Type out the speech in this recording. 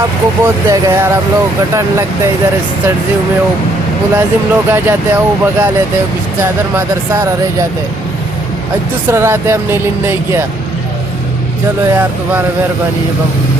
आपको बहुत देगा यार, हम लोग कटन लगता है इधर सर्दियों में। वो मुलाजिम लोग आ जाते हैं, वो भगा लेते हैं, कुछ चादर मादर सारा रह जाते हैं। आज दूसरा रात है हमने लीन नहीं किया। चलो यार तुम्हारा मेहरबानी है बाबू।